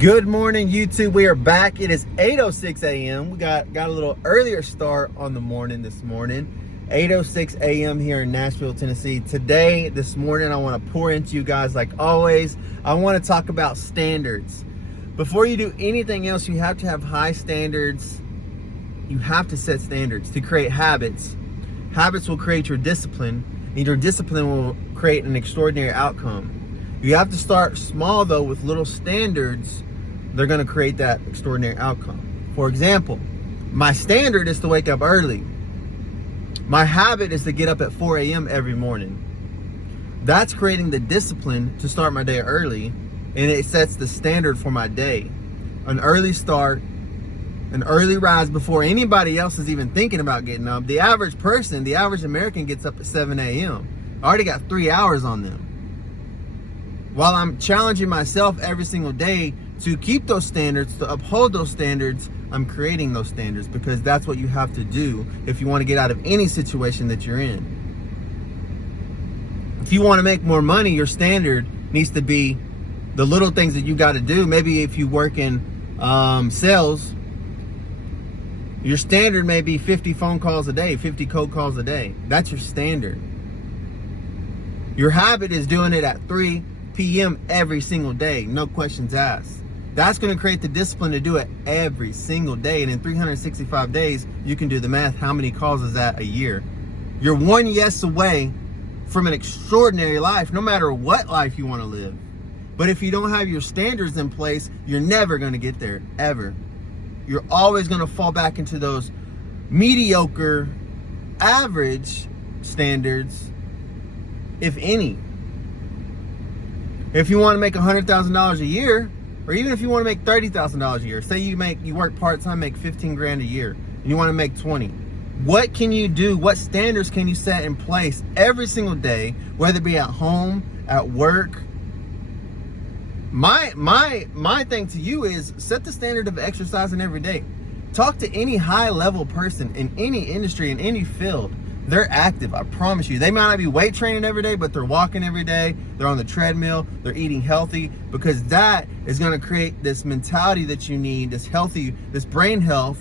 Good morning, YouTube. We are back. It is 8:06 a.m. We got a little earlier start on the morning this morning. 8:06 a.m. here in Nashville, Tennessee. This morning, I want to pour into you guys like always. I want to talk about standards. Before you do anything else, you have to have high standards. You have to set standards to create habits. Habits will create your discipline, and your discipline will create an extraordinary outcome. You have to start small though with little standards. They're going to create that extraordinary outcome. For example, my standard is to wake up early. My habit is to get up at 4 a.m. every morning. That's creating the discipline to start my day early, and it sets the standard for my day. An early start, an early rise before anybody else is even thinking about getting up. The average person, the average American gets up at 7 a.m. I already got 3 hours on them. While I'm challenging myself every single day to keep those standards, to uphold those standards, I'm creating those standards, because that's what you have to do if you want to get out of any situation that you're in. If you want to make more money, your standard needs to be the little things that you got to do. Maybe if you work in sales, your standard may be 50 phone calls a day, 50 cold calls a day. That's your standard. Your habit is doing it at 3 p.m. every single day, no questions asked. That's going to create the discipline to do it every single day. And in 365 days, you can do the math. How many calls is that a year? You're one yes away from an extraordinary life, no matter what life you want to live. But if you don't have your standards in place, you're never going to get there, ever. You're always going to fall back into those mediocre, average standards, if any. If you want to make $100,000 a year, or even if you want to make $30,000 a year, say you work part-time, make 15 grand a year, and you want to make 20. What can you do? What standards can you set in place every single day, whether it be at home, at work? My thing to you is set the standard of exercising every day. Talk to any high-level person in any industry, in any field. They're active, I promise you. They might not be weight training every day, but they're walking every day. They're on the treadmill. They're eating healthy, because that is going to create this mentality that you need, this brain health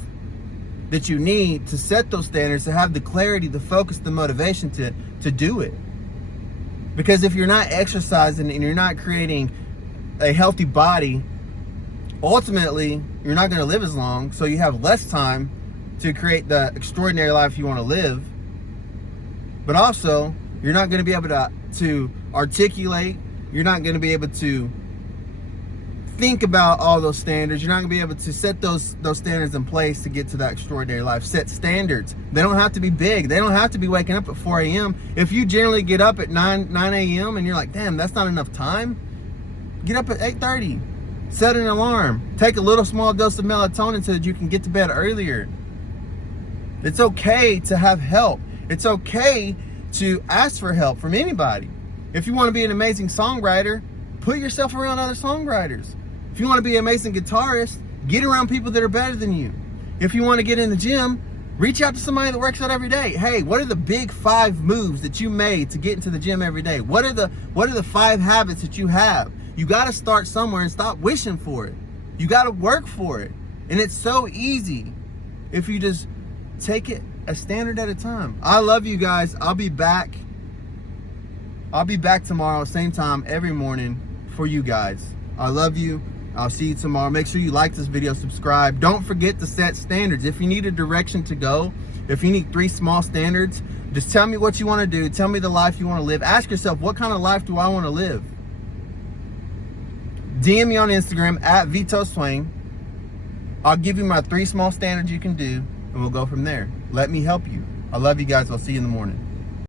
that you need to set those standards, to have the clarity, the focus, the motivation to do it. Because if you're not exercising and you're not creating a healthy body, ultimately, you're not going to live as long, so you have less time to create the extraordinary life you want to live. But also, you're not going to be able to articulate. You're not going to be able to think about all those standards. You're not going to be able to set those standards in place to get to that extraordinary life. Set standards. They don't have to be big. They don't have to be waking up at 4 a.m. If you generally get up at 9 a.m. and you're like, damn, that's not enough time, get up at 8:30. Set an alarm. Take a little small dose of melatonin so that you can get to bed earlier. It's okay to have help. It's okay to ask for help from anybody. If you want to be an amazing songwriter, put yourself around other songwriters. If you want to be an amazing guitarist, get around people that are better than you. If you want to get in the gym, reach out to somebody that works out every day. Hey, what are the big 5 moves that you made to get into the gym every day? What are the 5 habits that you have? You got to start somewhere and stop wishing for it. You got to work for it. And it's so easy if you just take it a standard at a time. I love you guys. I'll be back tomorrow, same time, every morning for you guys. I love you. I'll see you tomorrow. Make sure you like this video, subscribe. Don't forget to set standards. If you need a direction to go, if you need 3 small standards, just tell me what you want to do. Tell me the life you want to live. Ask yourself, what kind of life do I want to live? DM me on Instagram at Vito Swain. I'll give you my 3 small standards you can do, and we'll go from there. Let me help you. I love you guys. I'll see you in the morning.